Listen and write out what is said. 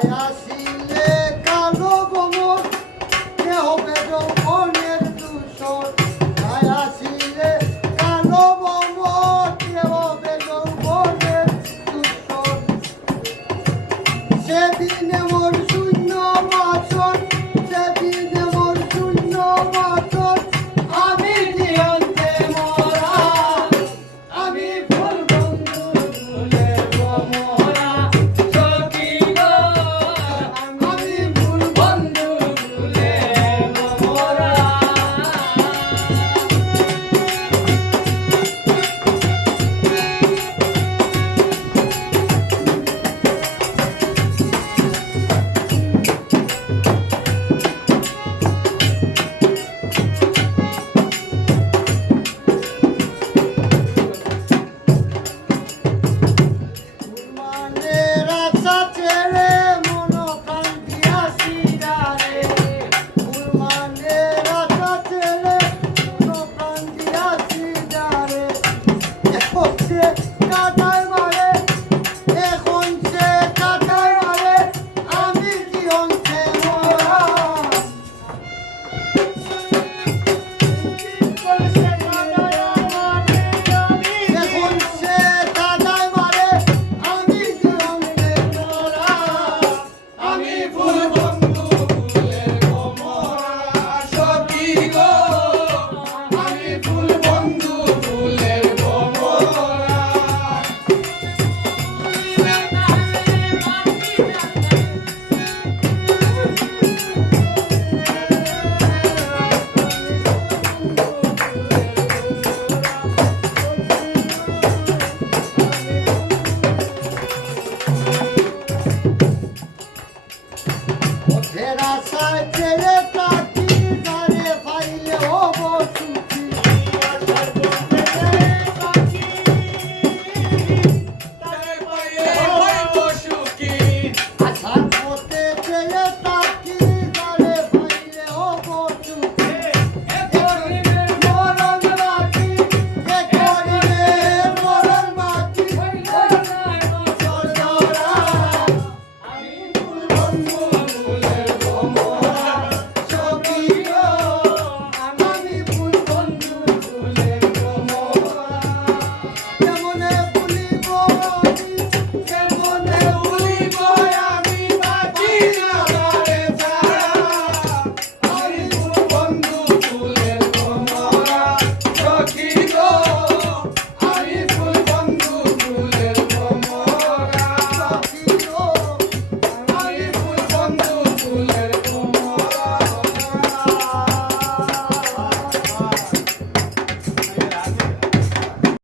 Ai, ai. Whoa.